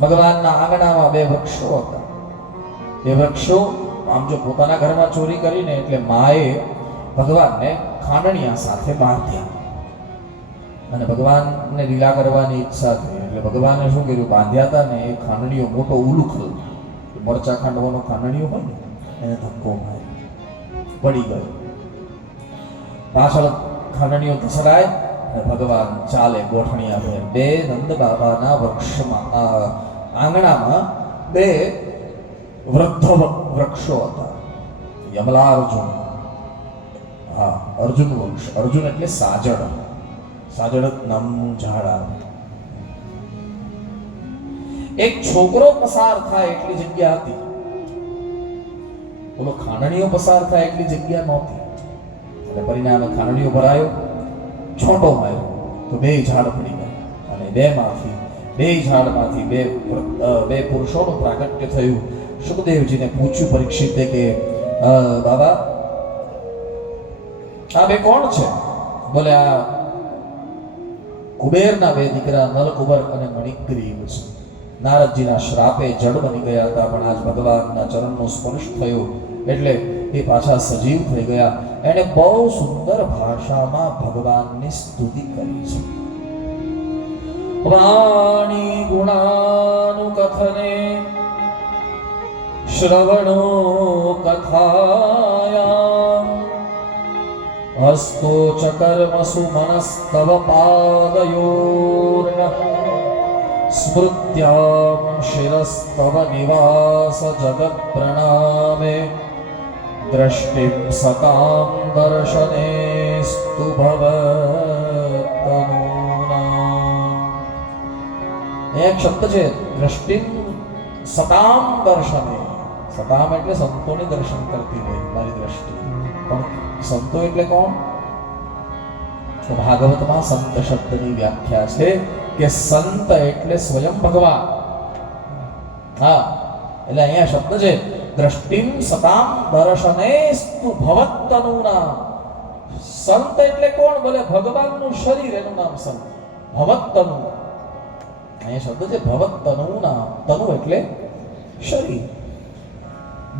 ભગવાનના આંગણામાં બે વૃક્ષો હતા. એ વૃક્ષો આમ જો પોતાના ઘરમાં ચોરી કરીને એટલે માએ ભગવાનને ખાંડણિયા સાથે બાંધ્યા અને ભગવાનને લીલા કરવાની ઈચ્છા થઈ એટલે ભગવાને શું કર્યું, બાંધ્યા હતા ને એ ખાંડણીઓ મોટો ઉલુખલ મરચા ખાંડવાનો ખાંડણીઓ હોય ને એને ધક્કો માર્યો, પડી ગયો. પાછળ ખાંડણીઓ ધસરાય અને ભગવાન ચાલે ગોઠણી આપે. બે નંદ બાબાના વૃક્ષમાં આંગણામાં બે વૃદ્ધ વૃક્ષો હતા. યમલા અર્જુન, હા અર્જુન વૃક્ષ. અર્જુન એટલે સાજડ, સાજડ નામનું ઝાડ આવે. એક છોકરો પસાર થાય એટલી જગ્યા હતી, બોલો ખાંડણીઓ પસાર થાય એટલી જગ્યા નહોતી. એટલે પરિણામે ખાંડણીઓ ભરાયો, છોટો માર્યો તો બે ઝાડ પડી ગયા અને બે ઝાડમાંથી બે પુરુષોનું પ્રાગટ્ય થયું. સુખદેવજીને પૂછ્યું પરીક્ષિતે કે બાબા આ બે કોણ છે? બોલે આ કુબેરના બે દીકરા નલકુબર અને મણિગ્રીવ છે. નારદજીના શ્રાપે જડ બની ગયા હતા, પણ આજ ભગવાનના ચરણનો સ્પર્શ થયો એટલે એ પાછા સજીવ થઈ ગયા. એને બહુ સુંદર ભાષામાં ભગવાનની સ્તુતિ કરી છે. વાણી ગુણાનુકથને શ્રવણો કથાયામ હસ્તો ચ કર્મસુ મનસ્તવ પાદયોર્ન સ્મૃત્યામ શિરસ્તવ નિવાસ જગત પ્રણામે દ્રષ્ટિ સતામ દર્શનેસ્તુ ભવતનુના. એક શબ્દ છે દ્રષ્ટિ સતામ દર્શને. સતામ એટલે સંતોની દર્શન કરતી હોય મારી દ્રષ્ટિ. પણ સંતો એટલે કોણ? તો ભાગવતમાં સંત શબ્દની વ્યાખ્યા છે કે સંત એટલે સ્વયં ભગવાન. હા એટલે અહીંયા શબ્દ છે દ્રષ્ટિમ સતામ દર્શનેસ્તુ ભવતનુના. સંત એટલે કોણ? બોલે ભગવાનનું શરીર, એનું નામ સંત. ભવતનુ અહીંયા શબ્દ છે ભવતનુના. તનુ એટલે શરીર.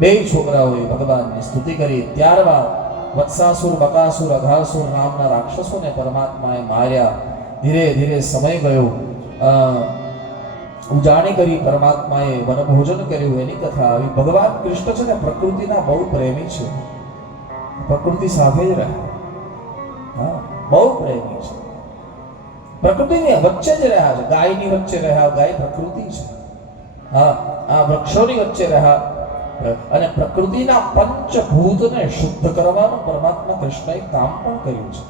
બે છોકરાઓએ ભગવાનની સ્તુતિ કરી. ત્યારબાદ વત્સાસુર, બકાસુર, અઘાસુર નામના રાક્ષસોને પરમાત્માએ માર્યા. ધીરે ધીરે સમય ગયો, ઉજાણી કરી પરમાત્માએ વનભોજન કર્યું, એની કથા આવી. ભગવાન કૃષ્ણ છે ને પ્રકૃતિના બહુ પ્રેમી છે, પ્રકૃતિ સાથે જ રહે. હા બહુ પ્રેમી છે, પ્રકૃતિની વચ્ચે જ રહ્યા છે. ગાયની વચ્ચે રહ્યા, ગાય પ્રકૃતિ છે. હા આ વૃક્ષોની વચ્ચે રહ્યા અને પ્રકૃતિના પંચભૂતને શુદ્ધ કરવાનું પરમાત્મા કૃષ્ણએ કામ પણ કર્યું છે.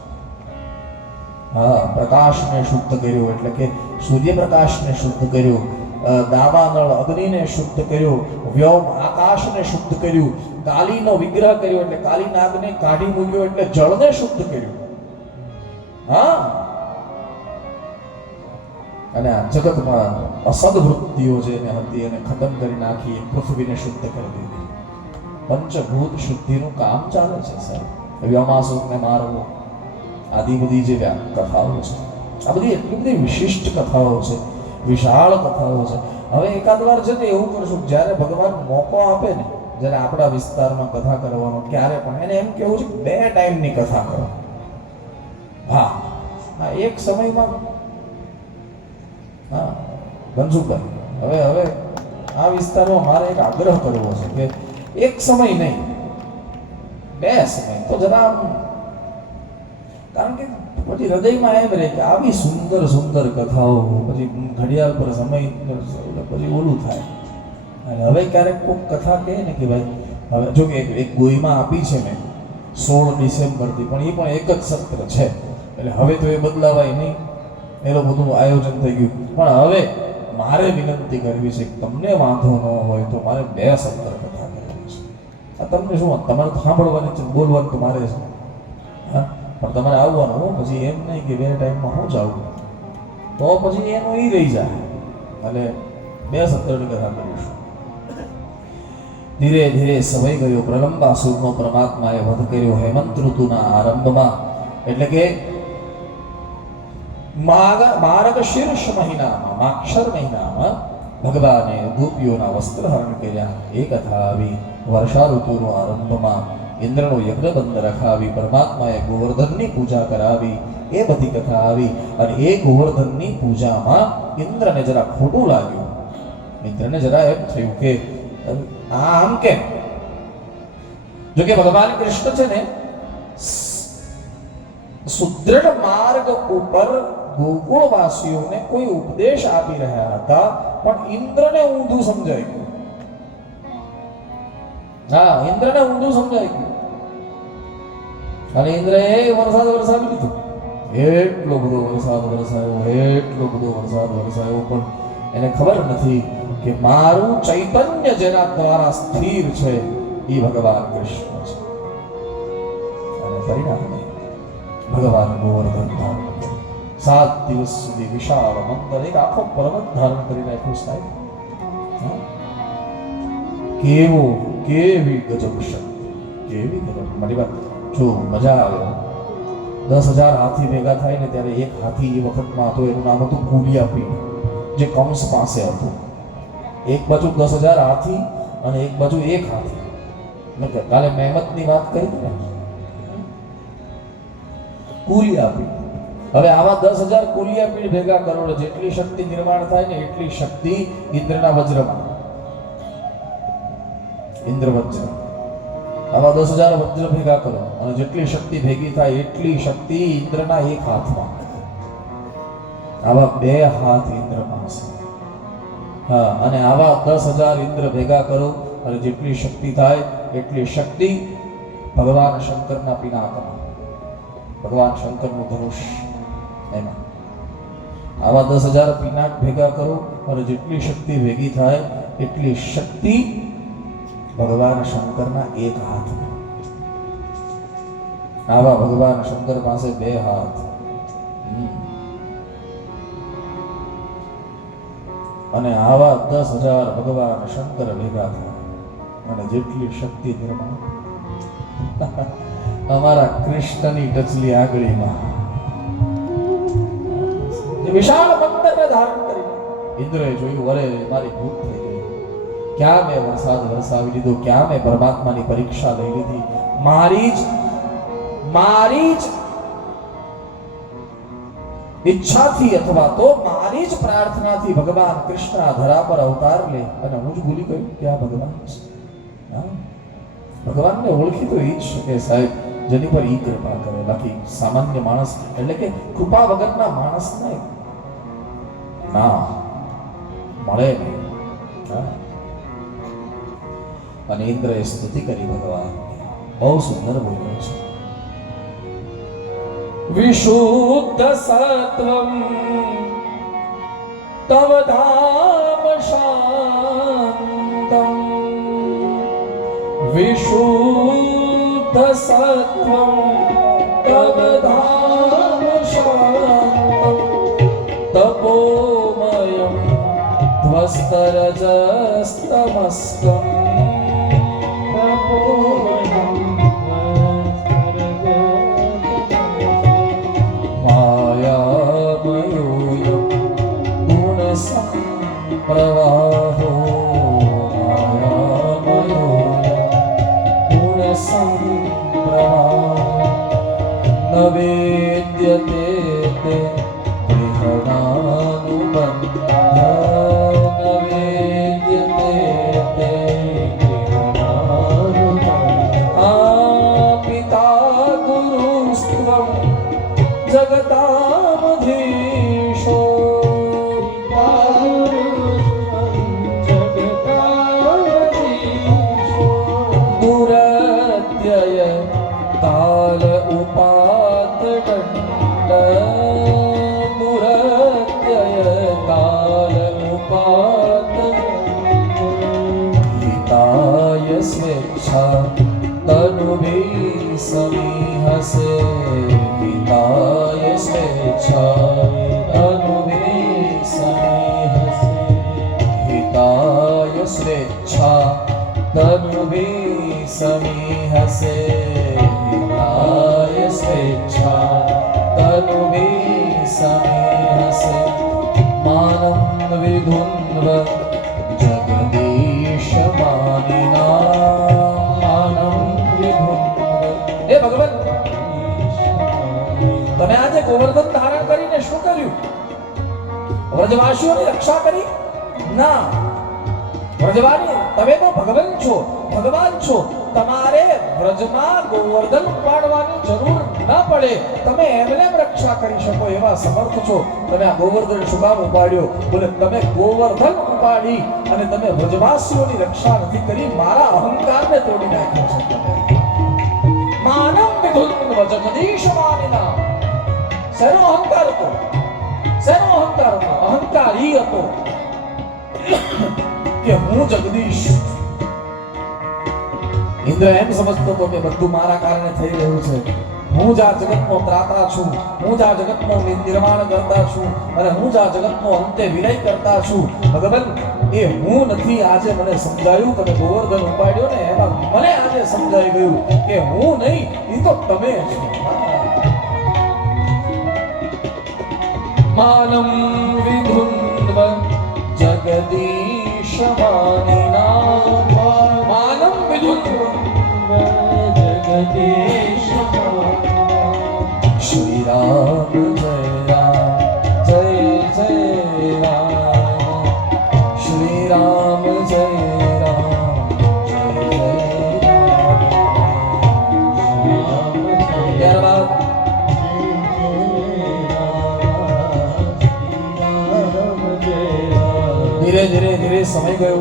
હા પ્રકાશને શુદ્ધ કર્યું એટલે કે સૂર્યપ્રકાશને શુદ્ધ કર્યું, દાવાનળ અગ્નિને શુદ્ધ કર્યું, વ્યોમ આકાશને શુદ્ધ કર્યું, કાલીનો વિગ્રહ કર્યો એટલે કાલી નાગને કાઢી મૂક્યો એટલે જળને શુદ્ધ કર્યું. હા અને આ જગતમાં અસદવૃત્તિઓ જેને હતી એને ખતમ કરી નાખી, પૃથ્વીને શુદ્ધ કરી દીધી. પંચભૂત શુદ્ધિનું કામ ચાલે છે સર. વ્યોમાસુરને મારવો, આદિ બધી જે કથાઓ છે, આ બધી એટલી બધી વિશિષ્ટ કથાઓ છે, વિશાળ કથાઓ છે. હવે એકાદ વાર છે ને એવું કરશું, જ્યારે ભગવાન મોકો આપે ને, જ્યારે આપણા વિસ્તારમાં કથા કરવાનો, ક્યારે પણ એને એમ કેવું છે કે 2 ટાઈમની કથા કરો. હા એક સમયમાં હા ધનસુખભાઈ હવે આ વિસ્તારમાં મારે એક આગ્રહ કરવો છે કે એક સમય નહીં 2 સમય તો જરા, કારણ કે પછી હૃદયમાં એમ રહે કે આવી સુંદર સુંદર કથાઓ પછી ઘડિયાળ પર સમય પછી ઓલું થાય. અને હવે ક્યારેક કોઈક કથા કહે ને કે ભાઈ હવે જો કે એક ગોઈમાં આપી છે મેં 16 ડિસેમ્બરથી, પણ એ પણ એક જ સત્ર છે એટલે હવે તો એ બદલાવાય નહીં, એનું બધું આયોજન થઈ ગયું. પણ હવે મારે વિનંતી કરવી છે કે તમને વાંધો ન હોય તો મારે 2 સત્ર કથા કરવી છે. આ તમને શું, તમારે સાંભળવાની છે, બોલવાનું તો મારે છે. હા પણ તમારે આવવાનું, પછી એમ નહીં કે 2 ટાઈમમાં હું જાઉં તો પછી એનું એ રહી જાય. એટલે 2 સત્રની કથા કરીશું. ધીરે ધીરે સમય ગયો. પ્રલંબાસુરનો પરમાત્માએ વધ કર્યો હેમંત ઋતુના આરંભમાં, એટલે કે માર્ગશીર્ષ મહિનામાં, માક્ષર મહિનામાં ભગવાને ગોપીઓના વસ્ત્ર હરણ કર્યા. એ કથા આવી. વર્ષા ઋતુનો આરંભમાં ઇન્દ્રનો યજ્ઞબંધ રખાવી, પરમાત્માએ ગોવર્ધનની પૂજા કરાવી. એ બધી કથા આવી. અને એ ગોવર્ધનની પૂજામાં ઇન્દ્રને જરા ખોટું લાગ્યું. ઇન્દ્રને જરા એમ થયું કે આમ કેમ? જો કે ભગવાન કૃષ્ણ છે ને સુદ્રઢ માર્ગ ઉપર ગોકુળવાસીઓને કોઈ ઉપદેશ આપી રહ્યા હતા, પણ ઇન્દ્રને ઊંધું સમજાઈ ગયું. હા, ઇન્દ્રને ઊંધું સમજાઈ ગયું. અને ઇન્દ્રએ વરસાદ વરસાવી દીધો. એટલો બધો વરસાદ વરસાયો, એટલો બધો વરસાદ વરસાયો, પણ એને ખબર નથી કે મારું ચૈતન્ય જેના દ્વારા સ્થિર છે એ ભગવાન કૃષ્ણ છે. અને પરિણામે ભગવાન ગોવર્ધન ધારણ કર્યું. 7 દિવસ સુધી વિશાળ મંદર, એક આખો પર્વત ધારણ કરી રાખ્યું. સાહેબ કેવી ગજબ શક્તિ, કેવી ગજબ. મારી વાત જો મજા આવે. 10,000 હાથી ભેગા થાય ને ત્યારે એક હાથી એ વખતમાં હતો, એનું નામ હતું કુલિયાપીડ, જે કંસ પાસે હતું. એક બાજુ 10,000 હાથી અને એક બાજુ એક હાથી. કાલે મહેમતની વાત કરી ને, કુલિયાપીડ. હવે આવા 10,000 કુલિયાપીડ ભેગા કરો, જેટલી શક્તિ નિર્માણ થાય ને એટલી શક્તિ ઇન્દ્રના વજ્રમાં. ઇન્દ્ર વજ્ર, આવા 10,000 વજ્ર ભેગા કરો અને જેટલી શક્તિ ભેગી થાય એટલી શક્તિ ઇન્દ્રના એક હાથમાં. આવા 2 હાથ ઇન્દ્ર પાસે. હા, અને આવા 10,000 ઇન્દ્ર ભેગા કરો અને જેટલી શક્તિ થાય એટલી શક્તિ ભગવાન શંકરના પિનાકમાં, ભગવાન શંકરનું ધનુષ એમાં. આવા 10,000 પિનાક ભેગા કરો અને જેટલી શક્તિ ભેગી થાય એટલી શક્તિ ભગવાન શંકરના એક હાથમાં. આવા ભગવાન શંકર પાસે 2 હાથ. અને આવા 10,000 ભગવાન શંકર ભેગા થાય અને જેટલી શક્તિ નિર્માણ અમારા કૃષ્ણની ટચલી આંગળીમાં. વિશાળ મંદિરને ધારણ કરી ઇન્દ્રએ જોયું, અરે મારી ભૂલ થઈ ગઈ. ક્યાં મેં વરસાદ વરસાવી લીધો, ક્યાં મેં પરમાત્માની પરીક્ષા લઈ લીધી. મારી જ ઈચ્છાથી અથવા તો મારી જ પ્રાર્થનાથી ભગવાન કૃષ્ણ આ ધરા પર અવતાર લે અને હું જ ભૂલી ગયું કે આ ભગવાન છે. ભગવાનને ઓળખી તો એ જ શકે સાહેબ જેની પર ઈ કૃપા કરે. બાકી સામાન્ય માણસ એટલે કે કૃપા વગરના માણસને ના મળે નહીં. અને ઇન્દ્રએ સ્તુતિ કરી ભગવાન. બહુ સુંદર બોલ્યો છે. વિશુદ્ધ સત્વમ તવ ધામ શાંતમ, વિશુદ્ધ સત્વમ તવ ધામ શાંતમ, તપોમયમ ધ્વસ્તરજસ્તમસ્કમ, પ્રવાહો માયામયો ગુણ સંપ્રવાહ, નવેદ્યતે તે ગૃહણાનુબંધ, નવેદ્યતે તે ગૃહણાનુબંધ. આ પિતા ગુરુસ્ત્વં જગતામધીશો, કાલ ઉપાત દંડ, દુરત્યય કાલ ઉપાત હિતાય સ્વેચ્છા તનુભી સમીહસે, હિતાય સ્વેચ્છા તનુભી સમીહસે, હિતાય સ્વેચ્છા તનુભી સમીહસે, હિતાય સ્વેચ્છા તનુભી સમીહસે. માનમ વિધુન્વ હે ભગવાન, તમે આજે ગોવર્ધન ધારણ કરીને શું કર્યું? વ્રજવાસીઓની રક્ષા કરી? ના, વ્રજવાસી તમે તો ભગવાન છો. તમારે વ્રજમાં ગોવર્ધન ઉપાડવાની જરૂર ન પડે. તમે એમને રક્ષા કરી શકો એવા સમર્થ છો. તમે આ ગોવર્ધન શું કામ ઉપાડ્યો? બોલે તમે ગોવર્ધન ઉપાડી અને તમે વ્રજવાસીઓની રક્ષા નથી કરી, મારા અહંકારને તોડી નાખ્યો છે તમે. માનવ વિધુન્વ જગદીશ માનિના. શેનો અહંકાર હતો? અહંકાર ઈ હતો કે હું જગદીશ. ઇન્દ્ર એમ સમજતો હતો કે બધું મારા કારણે થઈ રહ્યું છે. હું જ આ જગતનો ત્રાતા છું, હું જ આ જગતનો નિર્માણ કરતા છું અને હું જ આ જગતનો અંતે વિલય કરતા છું. ભગવાન, એ હું નથી. આજે મને સમજાયું, તમે ગોવર્ધન ઉપાડ્યો ને એમાં મને આજે સમજાઈ ગયું કે હું નહીં, એ તો તમે છો. માનમ વિધુન્વ જગદીશ માનિના. માનમ વિધુન્વ જગદીશ માનિના. શ્રી રામ જય રામ જય જય રામ. શ્રી રામ જય રામ જય જય રામ. ધીરે સમય ગયો.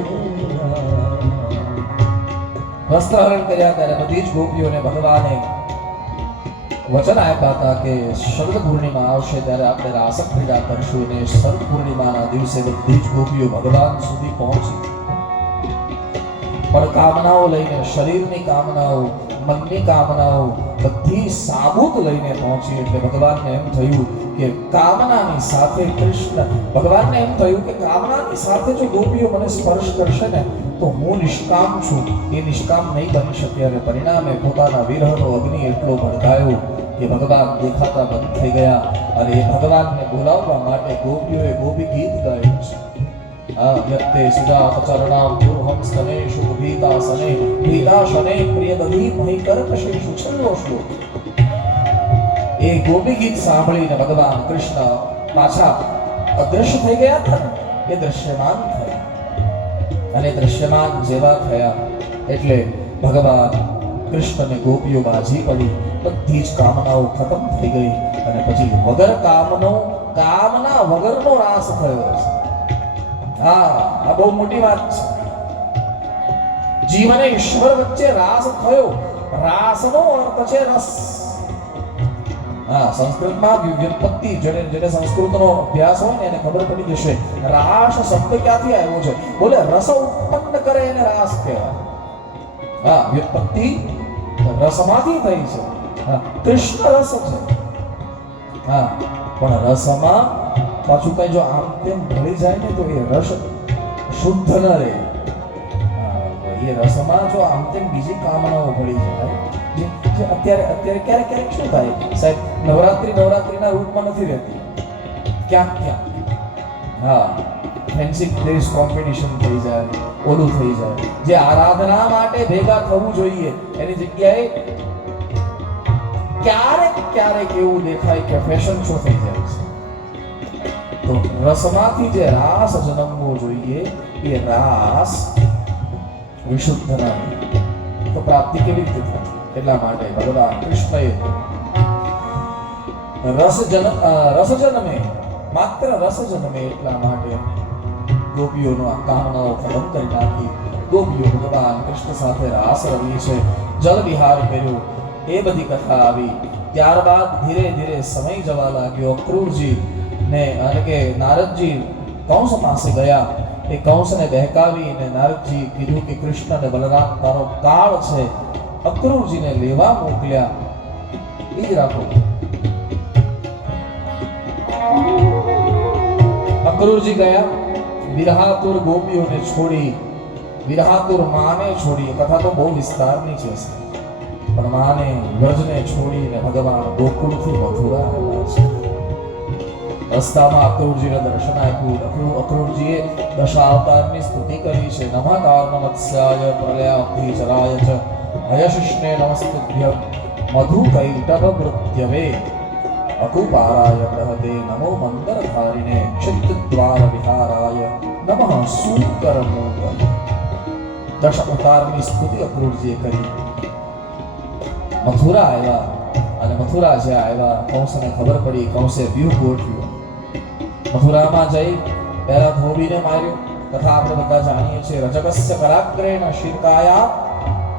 વસ્ત્રહરણ કર્યા ત્યારે બધી જ ગોપીઓને ભગવાને વચન આપ્યા હતા કે શરદ પૂર્ણિમા આવશે ત્યારે આપણે રાસ ક્રીડા કરશું. અને શરદ પૂર્ણિમાના દિવસે બધી જ ગોપીઓ ભગવાન સુધી પહોંચી, પણ કામનાઓ લઈને, શરીરની કામનાઓ, મનની કામનાઓ બધી સાબુત લઈને પહોંચી. એટલે ભગવાનને એમ થયું કે કામનાની સાથે કૃષ્ણ, ભગવાનને એમ થયું કે કામનાની સાથે જો ગોપીઓ મને સ્પર્શ કરશે ને તો હું નિષ્કામ છું, એ નિષ્કામ નહીં બની શકે. અને પરિણામે પોતાના વિરહનો અગ્નિ એટલો ભડકાયો કે ભગવાન દેખાતા બંધ થઈ ગયા. અને એ ભગવાનને બોલાવવા માટે ગોપીઓએ ગોપી ગીત ગાયું છે. યત્તે સુજાત ચરણામ દુર્હમ સ્તનેષુ ભીતાસને ભીતાશને પ્રિયદધી મહી કર્કશેષુ. છેલ્લો શ્લોક. એ ગોપી ગીત સાંભળીને ભગવાન કૃષ્ણ પાછા અદ્રશ્ય થઈ ગયા હતા ને, એ દ્રશ્યમાન થયા. અને દ્રશ્યમાન જેવા થયા એટલે ભગવાન કૃષ્ણને ગોપીઓ બાજી પડી. બધી જ કામનાઓ ખતમ થઈ ગઈ અને પછી વગર કામના વગરનો રાસ થયો છે. આ બહુ મોટી વાત છે. જીવ અને ઈશ્વર વચ્ચે રાસ થયો. રાસનો અર્થ છે રસ. સંસ્કૃતમાં વ્યુત્પત્તિ, જેને સંસ્કૃતનો અભ્યાસ હોય ને એને ખબર પડી જશે રાસ શબ્દ ક્યાંથી આવ્યો છે. બોલે રસ ઉત્પન્ન કરે એને રાસ કહેવાય. વ્યુત્પત્તિ રસમાંથી થઈ છે. કૃષ્ણ રસ છે. પણ રસમાં પાછું કઈ જો આમ તેમ ભળી જાય ને તો એ રસ શુદ્ધ ન રહે. એ રસમાં જો આમ તેમ બીજી કામનાઓ ભળી જાય. અત્યારે ક્યારેક શું થાય સાહેબ, નવરાત્રીના રૂપમાં નથી રહેતી, ક્યાંક ફેન્સી ડ્રેસ કોમ્પિટિશન થઈ જાય, ઓલું થઈ જાય. જે આરાધના માટે ભેગા થવું જોઈએ એની જગ્યાએ ક્યારેક એવું દેખાય કે ફેશન શો થઈ જાય છે. તો રસમાંથી જે રાસ જન્મવો જોઈએ એ રાસ વિશુદ્ધ નથી. તો પ્રાપ્તિ કેવી રીતે થાય? એટલા માટે ભગવાન કૃષ્ણએ રસ જન્મે, માત્ર રસ જન્મે એટલા માટે ગોપીઓનો આ કામનાઓ ખતમ કરી નાખી. ગોપીઓ ભગવાન કૃષ્ણ સાથે રાસ રમી છે, જલ વિહાર કર્યો, એ બધી કથા આવી. ત્યારબાદ ધીરે ધીરે સમય જવા લાગ્યો. અક્રૂરજી ને એટલે કે નારદજી કંસ પાસે ગયા. એ કંસને બહેકાવીને નારદજી કીધું કે કૃષ્ણ અને બલરામ તારો કાળ છે, અક્રૂરજીને લેવા મોકલ્યા. એ જ રાખો. અક્રૂરજી ગયા, વિરહાતુર ગોપીઓને છોડી, વિરહાતુર માને છોડી. કથા તો બહુ વિસ્તારની છે, પણ માને વ્રજને છોડીને ભગવાન ગોકુળથી મથુરા આવ્યા છે. રસ્તામાં અક્રૂરજીને દર્શન આપ્યું. અક્રૂરજીએ દશાવતારની સ્તુતિ કરી છે. નમઃકાર નમત્સ્યાય પ્રલયાબ્ધિચરાય ચ હયશિષ્ણે નમસ્તુભ્યં મધુકૈટભભૃત્યવે અકુપારાય બૃહદે નમો મંદરધારિણે ક્ષિપ્તદ્વાર વિહારાય નમઃ સૂકરમૂક. દશ અવતારની સ્તુતિ અક્રૂરજીએ કરી. મથુરા આવ્યા અને મથુરા જ્યાં આવ્યા કંસને ખબર પડી. કંસે વ્યૂહ ગોઠવ્યો. મથુરામાં જઈ પહેલા ધોબીને માર્યો. તથા આપણે બધા જાણીએ છીએ રજકસ્ય કરાગ્રેણ શિરકાયા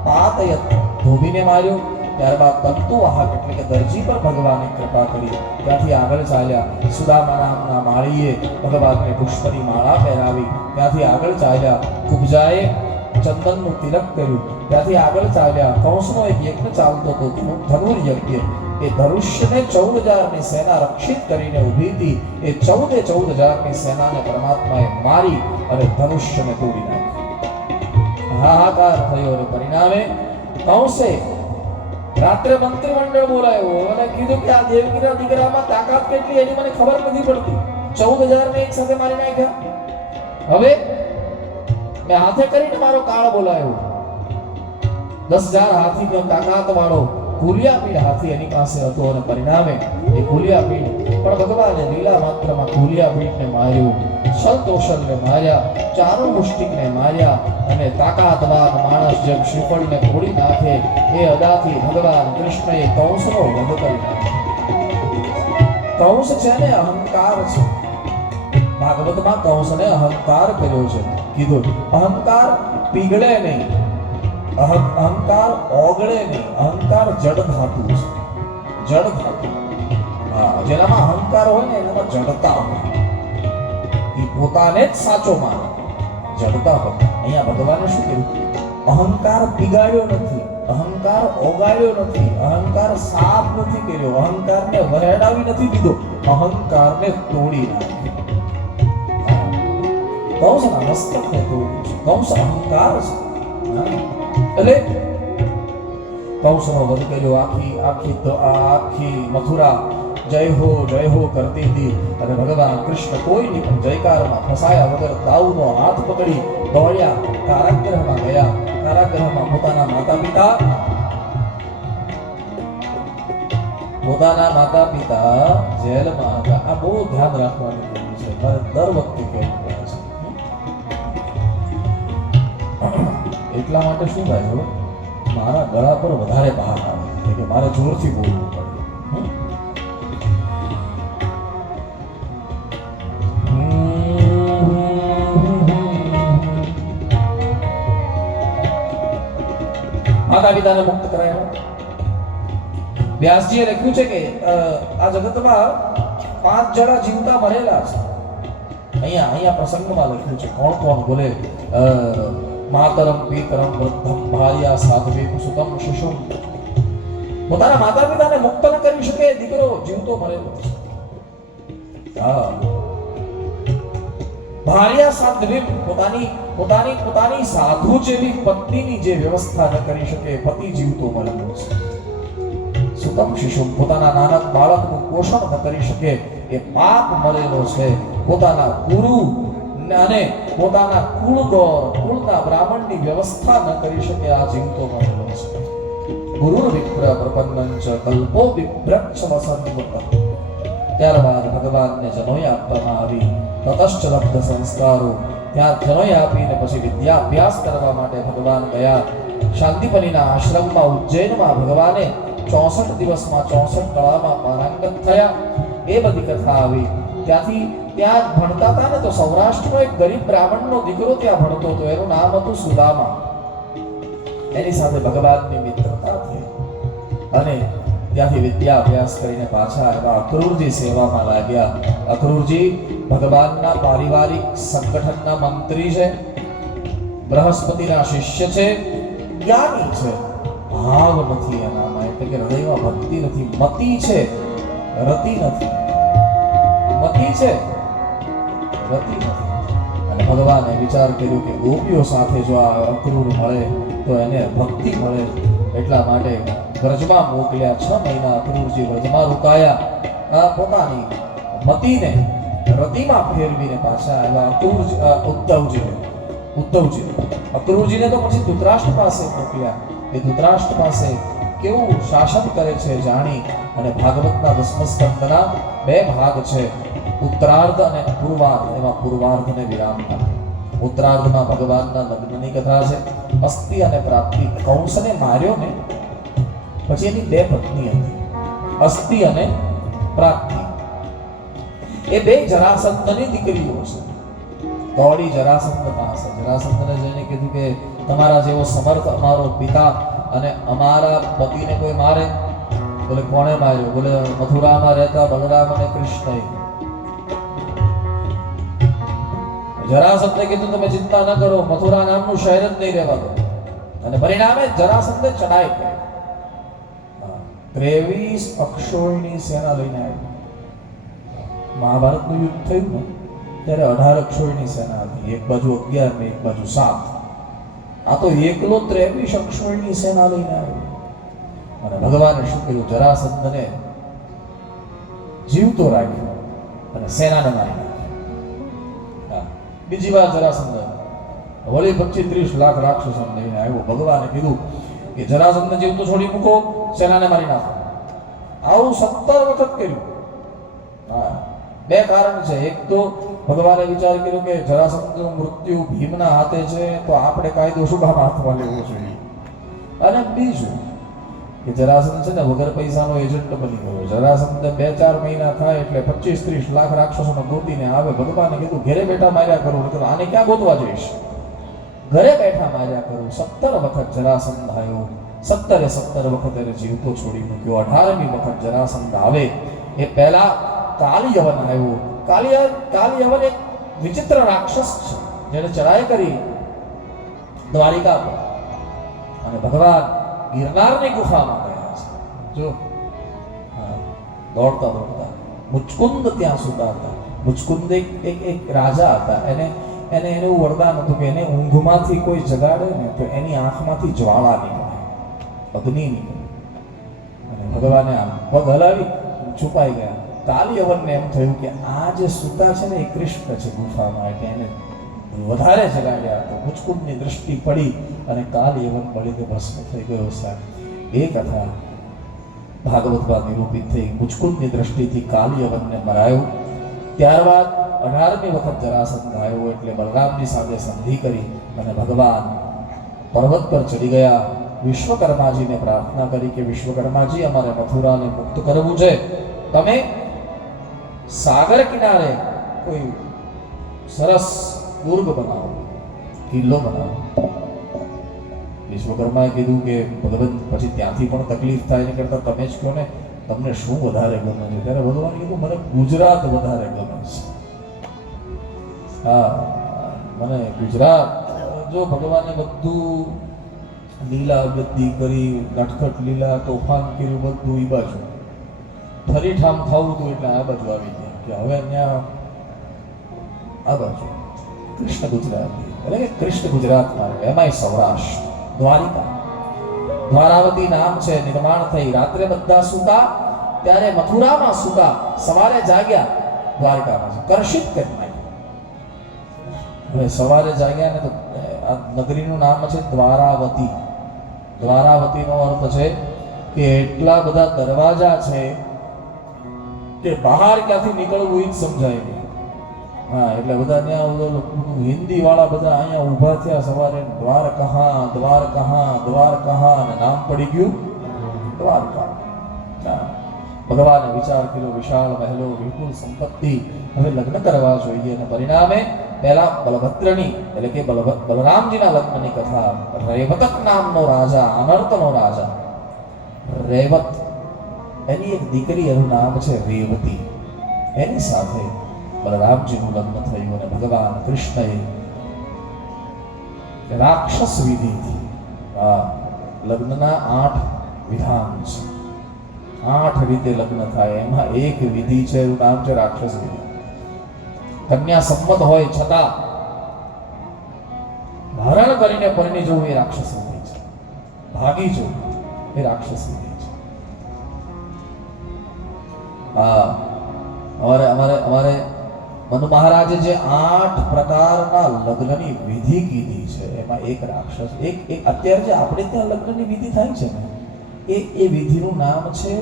પાતયત. ધોબીને માર્યો. ત્યારબાદ તંતુવાહક એટલે કે દરજી પર ભગવાને કૃપા કરી. ત્યાંથી આગળ ચાલ્યા. સુદામા નામના માળીએ ભગવાનને પુષ્પની માળા પહેરાવી. ત્યાંથી આગળ ચાલ્યા. કુબજાએ ચંદનનું તિલક કર્યું. ત્યાંથી આગળ ચાલ્યા. કંસનો એક યજ્ઞ ચાલતો હતો, ધનુર્યજ્ઞ. એ ધનુષ્યને 14,000ની સેના રક્ષિત કરીને ઊભી હતી. એ 14,000ની સેનાને પરમાત્માએ મારી અને ધનુષ્યને તોડી નાખી. હાહાકાર થયો અને પરિણામે કંસે રાત્રે મંત્રીમંડળ બોલાવ્યો અને કીધું કે આ દેવકીના દીકરામાં તાકાત કેટલી એની મને ખબર નથી પડતી. 14,000ને એક સાથે મારી નાખ્યા. હવે મેં હાથે કરીને મારો કાળ બોલાયો. 10,000 હાથીનો તાકાત વાળો કુલિયાપીડ હાથી એની પાસે હતો અને પરિણામે એ કુલિયાપીડ પણ ભગવાને લીલા માત્રમાં કુલિયાપીડને માર્યું, શલતોષલને માર્યા, ચારુ મુષ્ટિકને માર્યા અને તાકાતવાન માણસ જેમ શ્રીફળને તોડી નાખે એ અદાથી ભગવાન કૃષ્ણએ કંસનો વધ કરી નાખ્યો. કંસ છે ને અહંકાર છે. ભાગવતમાં કંસને અહંકાર કર્યો છે. કીધું અહંકાર પીગળે નહીં, અહંકાર ઓગળે નહીં. અહંકાર જડ ધાતુ છે. જડ ધાતુ. હા, જેનામાં અહંકાર હોય ને એનામાં જડતા હોય. એ પોતાને જ સાચો માને, જડતા હોય. અહીંયા ભગવાને શું કર્યું? અહંકાર પીગાડ્યો નથી, અહંકાર ઓગાળ્યો નથી, અહંકાર સાફ નથી કર્યો, અહંકારને વહેડાવી નથી દીધો, અહંકારને તોડી નાખ્યો. કંસના મસ્તકને તોડ્યું છે. કંસ અહંકાર છે. એટલે કંસનો વધ કર્યો. આખી મથુરા જય હો કરતી હતી અને ભગવાન કૃષ્ણ કોઈની પણ જયકારમાં ફસાયા વગર દાઉનો હાથ પકડી દોડ્યા, કારાગૃહમાં ગયા. કારાગૃહમાં પોતાના માતા પિતા જેલમાં હતા. આ બહુ ધ્યાન રાખવાની જરૂર છે. મારે દર વખતે કહેવું પડે છે. એટલા માટે શું થાય છે, મારા ગળા પર વધારે બહાર આવે કે મારે જોરથી બોલવું પડે. માતા પિતાને મુક્ત કરાયા. વ્યાસજીએ લખ્યું છે કે આ જગતમાં 5 જણા જીવતા મરેલા છે. અહીંયા પ્રસંગમાં લખ્યું છે કોણ બોલે. માતરમ પિતરમ વૃદ્ધમ ભાર્યા સાધવે સુતમ શિશુમ. પોતાના માતા પિતાને મુક્ત ન કરી શકે દીકરો જીવતો મરેલો છે. હા, ભાર્યા સાધવે પોતાની સાધુ જેવી પત્નીની જે વ્યવસ્થા ન કરી શકે પતિ જીવતો મરેલો છે. સુતમ શિશુમ પોતાના નાનક બાળકનું પોષણ ન કરી શકે એ પાપ મરેલો છે. પોતાના ગુરુ અને પોતાના કુળના બ્રાહ્મણની વ્યવસ્થા ન કરી શકે આ જીવતો મરેલો છે. ગુરુ વિપ્ર પ્રપન્નંચ કલ્પો વિભ્રક્ષ વસંત. ત્યારબાદ ભગવાનને જનોય આપવામાં આવી. તતશ્ચ લબ્ધ સંસ્કારો. ત્યાં જનોય આપીને પછી વિદ્યાભ્યાસ કરવા માટે ભગવાન ગયા. શાંતિપનીના આશ્રમમાં ઉજ્જૈનમાં ભગવાને 64 દિવસમાં 64 કળામાં પારંગત થયા. એ બધી કથા આવી. ત્યાં ભણતા હતા ને તો સૌરાષ્ટ્રનો એક ગરીબ બ્રાહ્મણનો દીકરો ત્યાં ભણતો હતો. એનું નામ હતું સુદામા. એની સાથે ભગવાનની મિત્રતા થઈ અને ત્યાંથી વિદ્યા અભ્યાસ કરીને પાછા આવ્યા. અક્રૂરજી સેવામાં લાગ્યા. અક્રૂરજી ભગવાનના પારિવારિક સંગઠનના મંત્રી છે, બૃહસ્પતિના શિષ્ય છે, જ્ઞાની છે. ભાવ નથી એનામાં, એટલે કે હૃદયમાં ભક્તિ નથી. મતિ છે, રતિ નથી. મતિ છે, રતિ નથી. અને ભગવાને વિચાર કર્યો કે ગોપીઓ સાથે જો આ અક્રૂર મળે તો એને ભક્તિ મળે. એટલા માટે વ્રજમાં મોકલ્યા. 6 મહિના અક્રૂરજી વ્રજમાં રોકાયા. પોતાની મતીને રતિમાં ફેરવીને પાછા આવ્યા ઉદ્ધવજીને. અક્રૂરજીને તો પછી ધૃતરાષ્ટ્ર પાસે મોકલ્યા. એ ધૃતરાષ્ટ્ર પાસે કેવું શાસન કરે છે જાણી અને ભાગવતના 10મ સ્કંદના 2 ભાગ છે, ઉત્તરાર્ધ અને પૂર્વાર્ધ. એમાં પૂર્વાર્ધને વિરામ આપે. ઉત્તરાર્ધમાં ભગવાનના લગ્નની કથા છે, અસ્થિ અને પ્રાપ્તિ. કંસને માર્યો ને પછી એની 2 પત્ની હતી, અસ્થિ અને પ્રાપ્તિ. એ 2 જરાસંધની દીકરીઓ છે. દોડી જરાસંધ પાસે, જરાસંધને જઈને કીધું કે તમારા જેવો સમર્થ અમારો પિતા અને અમારા પતિને કોઈ મારે? બોલે કોણે માર્યો? બોલે મથુરામાં રહેતા બલરામ અને કૃષ્ણએ. જરાસંધે કીધું તમે ચિંતા ન કરો, મથુરા નામનું શહેર જ નહીં રહેવા દો. અને પરિણામે જરાસંધે ચડાઈ કરી. 23 અક્ષોહિણી સેના લઈને આવી. મહાભારતનું યુદ્ધ થયું ને ત્યારે 18 અક્ષોહિણી સેના હતી, એક બાજુ 11 ને એક બાજુ 7. આ તો એકલો 23 અક્ષોહિણી સેના લઈને આવ્યો. અને ભગવાને શું કર્યું? જરાસંધને જીવતો રાખ્યો અને સેનાને મારી નાખ્યો. બીજી વાર જરાસંધ વળી 25-30 લાખ રાક્ષસોને લઈને આવ્યો. ભગવાને કીધું કે જરાસંધને જીવતો છોડી મૂકો, સેનાને મારી નાખો. આવું 17 વખત કર્યું. હા, 2 કારણ છે. એક તો ભગવાને વિચાર કર્યો કે જરાસંધનું મૃત્યુ ભીમના હાથે છે, તો આપણે કાયદો શું કામ હાથમાં લેવો જોઈએ. અને બીજું કે જરાસંધ છે ને વગર પૈસાનો એજન્ટ બની ગયો. જરાસંધ 2-4 મહિના થાય એટલે 25-30 લાખ રાક્ષસોને ગોતીને આવે. ભગવાને કીધું ઘરે બેઠા માર્યા કરું, આને ક્યાં ગોતવા જઈશ? ઘરે બેઠા માર્યા કરું. 17 વખત જરાસંધ આવ્યો. 17 વખત એને જીવતો છોડી મૂક્યો. 18મી વખત જરાસંધ આવે એ પહેલા કાલિયવન આવ્યો. કાલિયવન એક વિચિત્ર રાક્ષસ છે, જેને ચડાઈ કરી દ્વારિકા પર. અને ભગવાન ગિરનારની ગુફામાં ગયા છે. જો દોડતા દોડતા મુચકુંદ ત્યાં સુતા હતા. મુચકુંદ એક રાજા હતા. એને એનું વરદાન હતું કે એને ઊંઘમાંથી કોઈ જગાડે ને તો એની આંખમાંથી જ્વાળા નીકળે, અગ્નિ નીકળે. અને ભગવાને આમ પગ હલાવી છુપાઈ ગયા. કાલિયવનને એમ થયું કે આ જે સુતા છે ને એ કૃષ્ણ છે ગુફામાં, એટલે એને વધારે જગાડ્યા. તો મુચકુંદની દૃષ્ટિ પડી અને કાલિયવન બળીને ભસ્મ થઈ ગયો. સાહેબ એ કથા ભાગવતમાં નિરૂપિત થઈ. મુચકુંદની દૃષ્ટિથી કાલિયવનને મરાયો. ત્યારબાદ 18મી વખત જરાસંધ આવ્યો એટલે બલરામજી સાથે સંધિ કરી અને ભગવાન પર્વત પર ચડી ગયા. વિશ્વકર્માજીને પ્રાર્થના કરી કે વિશ્વકર્માજી અમારે મથુરાને મુક્ત કરવું છે, તમે સાગર કિનારે કોઈ સરસ દુર્ગ બનાવો, કિલ્લો બનાવો. વિશ્વકર્માએ કીધું કે ભગવાન પછી ત્યાંથી પણ તકલીફ થાય ને કરતા તમે જ કહો ને તમને શું વધારે ગમે છે? ત્યારે ભગવાન કીધું મને ગુજરાત વધારે ગમે છે. હા, મને ગુજરાત. જો ભગવાને બધું લીલા બધી કરી, નટખટ લીલા તોફાન કર્યું, બધું ઈ બાજુ ફરી ઠામ થવું હતું એટલે આ બાજુ આવી ગયા કે હવે ત્યાં આ બાજુ કૃષ્ણ ગુજરાત, એટલે કે કૃષ્ણ ગુજરાતમાં એમાંય સૌરાષ્ટ્ર, દ્વારિકા. દ્વારાવતી નામ છે. નિર્માણ થઈ. રાત્રે બધા સૂતા ત્યારે મથુરામાં સૂતા, સવારે જાગ્યા દ્વારકામાં. કર્ષિત કરી નાખ્યું. હવે સવારે જાગ્યા ને તો આ નગરીનું નામ છે દ્વારાવતી. દ્વારાવતીનો અર્થ છે કે એટલા બધા દરવાજા છે કે બહાર ક્યાંથી નીકળવું એ જ સમજાય નહીં. હા, એટલે બધા ત્યાં હિન્દી વાળા બધા અહીંયા ઊભા થયા સવારે. દ્વાર કહા, દ્વાર કહા, દ્વાર કહા, અને નામ પડી ગયું દ્વારકા. ભગવાને વિચાર કર્યો, વિશાળ મહેલો, વિપુલ સંપત્તિ, હવે લગ્ન કરવા જોઈએ. અને પરિણામે પહેલા બલભદ્રની એટલે કે બલરામજીના લગ્નની કથા. રેવતક નામનો રાજા, અનર્તનો રાજા રેવત, એની એક દીકરી, એનું નામ છે રેવતી. એની સાથે બલરામજીનું લગ્ન થયું. અને ભગવાન કૃષ્ણએ રાક્ષસ વિધિથી લગ્નના 8 વિધાન છે. 8 રીતે લગ્ન થાય. એમાં એક વિધિ છે, એનું નામ છે રાક્ષસ વિધિ. કન્યા સંમત હોય છતાં હરણ કરીને પરણી જવું એ રાક્ષસ વિધિ છે. ભાગી જવું એ રાક્ષસ વિધિ છે. અમારે અમારે અમારે મનુ મહારાજે જે 8 પ્રકારના લગ્નની વિધિ કીધી છે એમાં એક રાક્ષસ એક અત્યારે જે આપણે ત્યાં લગ્નની વિધિ થાય છે ને એ વિધિનું નામ છે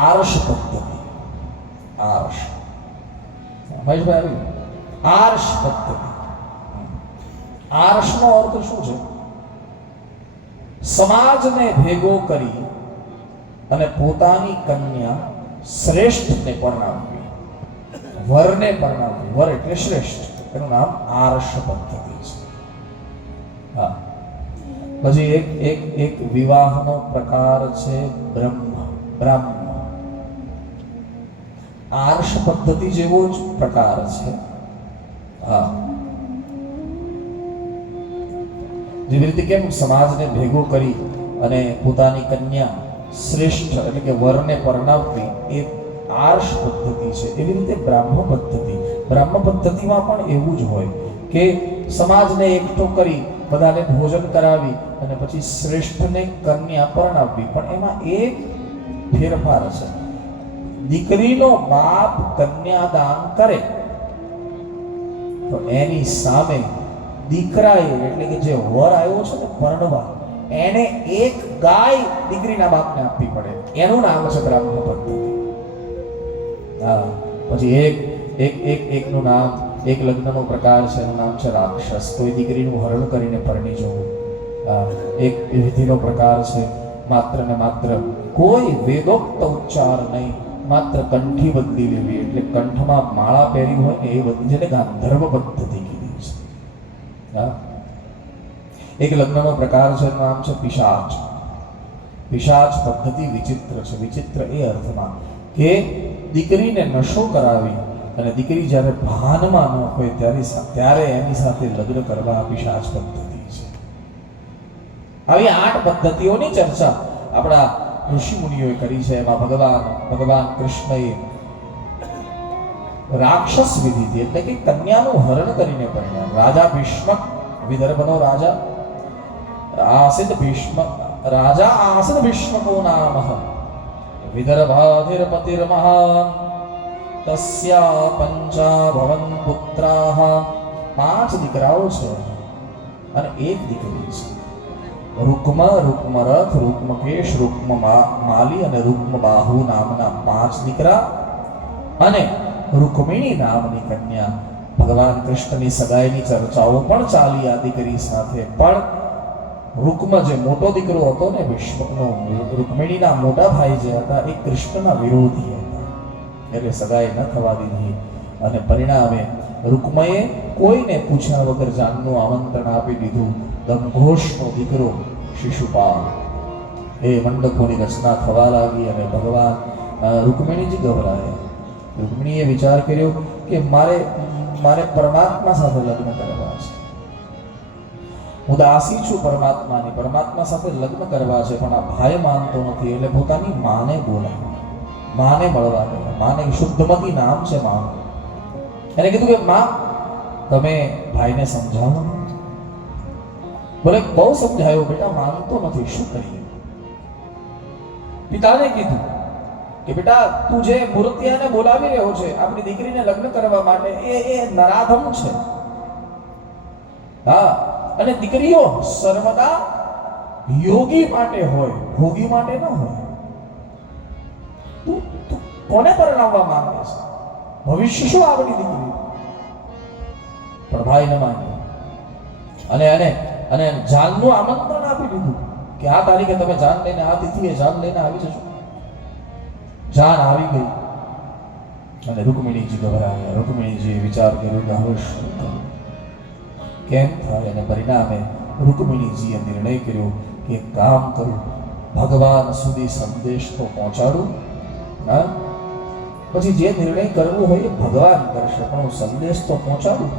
આર્ષ પદ્ધતિ. આર્ષ મહેશભાઈ આર્ષ પદ્ધતિ. આર્ષનો અર્થ શું છે? સમાજને ભેગો કરી અને પોતાની કન્યા શ્રેષ્ઠને પરણાવવી, વરને પરણાવવી. વર એટલે શ્રેષ્ઠ, એનું નામ આર્ષ પદ્ધતિ છે. હા, પછી એક વિવાહનો પ્રકાર છે બ્રહ્મ. આર્ષ પદ્ધતિ જેવો જ પ્રકાર છે. હા, જેવી રીતે કેમ સમાજને ભેગો કરી અને પોતાની કન્યા શ્રેષ્ઠ એટલે કે વરને પરણાવવી એ આર્ષ પદ્ધતિ છે, એવી રીતે બ્રાહ્મ પદ્ધતિ. બ્રાહ્મ પદ્ધતિમાં પણ એવું જ હોય કે સમાજને એકઠો કરી બધાને ભોજન કરાવી અને પછી શ્રેષ્ઠને કન્યા પરણાવવી. પણ એમાં એક ફેરફાર છે. દીકરીનો બાપ કન્યાદાન કરે તો એની સામે દીકરાએ એટલે કે જે વર આવ્યો છે ને પરણવા, એને એક ગાય દીકરીના બાપને આપવી પડે. એનું નામ છે બ્રાહ્મ પદ્ધતિ. હા, પછી એકનું નામ, એક લગ્નનો પ્રકાર છે એનું નામ છે રાક્ષસ. કોઈ દીકરીનું હરણ કરીને પરણી જવું. એક વિધિનો પ્રકાર છે માત્ર ને માત્ર કોઈ વેદોક્ત ઉચ્ચાર નહીં, માત્ર કંઠી બદલી લેવી, એટલે કંઠમાં માળા પહેરી હોય ને એ બદલી, જેને ગાંધર્વ પદ્ધતિ કીધી છે. હા, એક લગ્નનો પ્રકાર છે એનું નામ છે પિશાચ. પિશાચ પદ્ધતિ વિચિત્ર છે. વિચિત્ર એ અર્થમાં કે દીકરીને નશો કરાવી અને દીકરી જ્યારે ભાનમાં ન હોય ત્યારે એની સાથે લગ્ન કરવા પિશાચ પદ્ધતિ છે. આવી 8 પદ્ધતિઓની ચર્ચા આપણા ઋષિ મુનિઓએ કરી છે. એમાં ભગવાન કૃષ્ણએ રાક્ષસ વિધિથી એટલે કે કન્યાનું હરણ કરીને પરણ્યા. રાજા ભીષ્મક, વિદર્ભનો રાજા આસિદ ભીષ્મકો નામ વિદર્ભાધિરપતિર્મહાન તસ્યા પંચાભવન પુત્રાઃ. 5 દીકરાઓ છે અને એક દીકરી છે. રૂક્મ, રૂક્મરથ, રૂક્મકેશ, રૂક્મમાલી અને રૂક્મબાહુ નામના 5 દીકરા અને રૂક્મિણી નામની કન્યા. ભગવાન કૃષ્ણની સગાઈની ચર્ચાઓ પણ ચાલી આ દીકરી સાથે. પણ રૂક્મ જે મોટો દીકરો હતો ને ભીષ્મકનો, રૂક્મિણીના મોટા ભાઈ જે હતા એ કૃષ્ણના વિરોધી હતા, એટલે સગાઈ ન થવા દીધી. અને પરિણામે રૂક્મએ કોઈને પૂછ્યા વગર જાનનું આમંત્રણ આપી દીધું. દમઘોષનો દીકરો શિશુપાલ એ મંડપોની રચના થવા લાગી અને ભગવાન રૂક્મિણીજી ગભરાયા. રૂક્મિણીએ વિચાર કર્યો કે મારે પરમાત્મા સાથે લગ્ન કરવા છે. હું દાસી છું પરમાત્માની, પરમાત્મા સાથે લગ્ન કરવા છે, પણ આ ભાઈ માનતો નથી. એટલે પોતાની માને બોલાવી, માને મળવા ગયા. માને શુદ્ધમતી નામ છે માં. એને કીધું કે માં તમે ભાઈને સમજાવો. બોલે બહુ સમજાયો બેટા, માનતો નથી, શું કરીએ? પિતાને કીધું કે બેટા તું જે મૂર્તિયાને બોલાવી રહ્યો છે આપણી દીકરીને લગ્ન કરવા માટે, એ નરાધમ છે. હા, અને દીકરીઓ સર્વદા યોગી માટે હોય, ભોગી માટે ન હોય. તું કોને પરણાવવા માંગે છે? ભવિષ્ય શું આપણી દીકરી? પણ ભાઈ ન માન્યો અને જાનનું આમંત્રણ આપી દીધું કે આ તારીખે તમે જાન લઈને, આ તિથિએ જાન લઈને આવી જશો. જાન આવી ગઈ અને રૂક્મિણીજી ગભરાયા. રૂક્મિણીજીએ વિચાર કર્યો કે હવે શું કરું, કેમ થાય? અને પરિણામે રૂક્મિણીજીએ નિર્ણય કર્યો કે એક કામ કરું, ભગવાન સુધી સંદેશ તો પહોંચાડું. હા, પછી જે નિર્ણય કરવો હોય એ ભગવાન કરશે, પણ હું સંદેશ તો પહોંચાડું.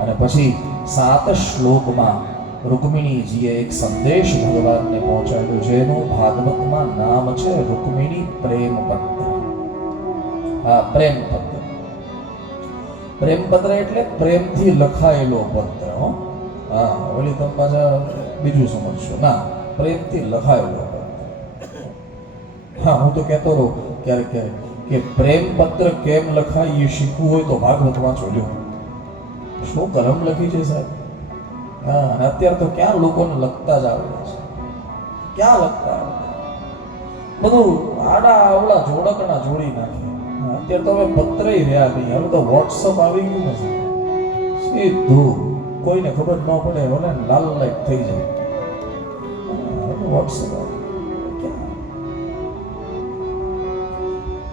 અને પછી 7 શ્લોકમાં રૂક્મિણીજીએ એક સંદેશ ભગવાનને પહોંચાડ્યો, જેનું ભાગવતમાં નામ છે રૂક્મિણી પ્રેમ પત્ર. હા, પ્રેમ પત્ર. પ્રેમ પત્ર એટલે પ્રેમથી લખાયેલો પત્ર. હા, ઓલી તમે પાછા બીજું સમજશો. ના, પ્રેમથી લખાયેલો પત્ર. હા, હું તો કહેતો રહું ક્યારેક કે પ્રેમ પત્ર કેમ લખાય એ શીખવું હોય તો ભાગવતમાં જોજો. શું કલમ લખી છે સાહેબ. હા, અને અત્યારે તો ક્યાં લોકોને લખતા જ આવડે છે, ક્યાં લખતા આવડે, બધું આડા આવડા જોડકણા જોડી નાખે. અત્યારે તો હવે પત્રય રહ્યા નહીં, હવે તો વોટ્સઅપ આવી ગયું ને સીધું કોઈને ખબર ન પડે ભલે લાલ લાઈટ થઈ જાય. વોટ્સઅપ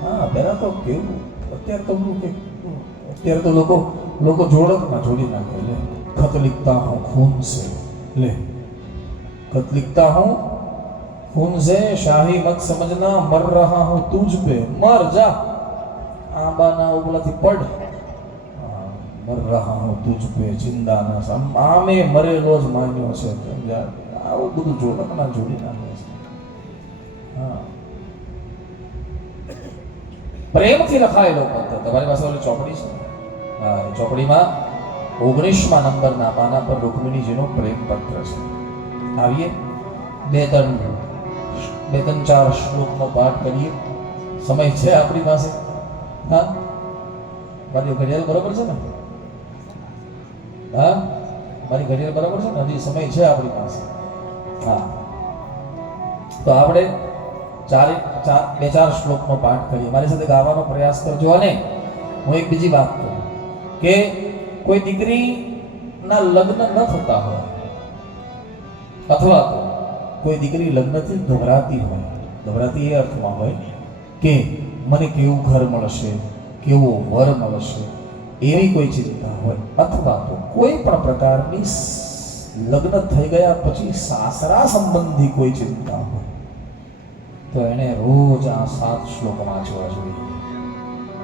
હા પહેલા તો કેવું, અત્યારે તો અત્યારે તો લોકો જોડકમાં જોડી નાખે. લે खत लिखता हूँ खून से, ले खत लिखता हूँ खून से, शाही मत समझना मर रहा हूँ तुझ पे, मर जा आंबाना उबलाથી પડ, મર રહા હું તુજ પે ચિંતા ના સમ, આમે મરેલો જ માન્યો છે. આવું બધું જોડકના જોડી નાખે છે. હા, પ્રેમથી લખાયેલો પત્ર. તમારી પાસે ઓલી ચોપડી છે? હા, એ ચોપડીમાં 19મા નંબરના પાના પર રૂકમિણીજીનો પ્રેમ પત્ર છે. આવીએ બે ત્રણ ચાર શ્લોકનો પાઠ કરીએ. સમય છે આપણી પાસે? હા, મારી ઘડિયાળ બરોબર છે ને? હા, મારી ઘડિયાળ બરાબર છે ને? હજી સમય છે આપણી પાસે. હા, તો આપણે બે ચાર શ્લોકનો પાઠ કરીએ. મારી સાથે ગાવાનો પ્રયાસ કરજો. અને હું એક બીજી વાત કહું કે કોઈ દીકરીના લગ્ન ન થતા હોય અથવા તો કોઈ દીકરી લગ્નથી ગભરાતી હોય, ગભરાતી એ અર્થમાં હોય કે મને કેવું ઘર મળશે, કેવો વર મળશે, એવી કોઈ ચિંતા હોય, અથવા તો કોઈ પણ પ્રકારની લગ્ન થઈ ગયા પછી સાસરા સંબંધી કોઈ ચિંતા હોય, તો એને રોજ આ 7 શ્લોક વાંચવા જોઈએ.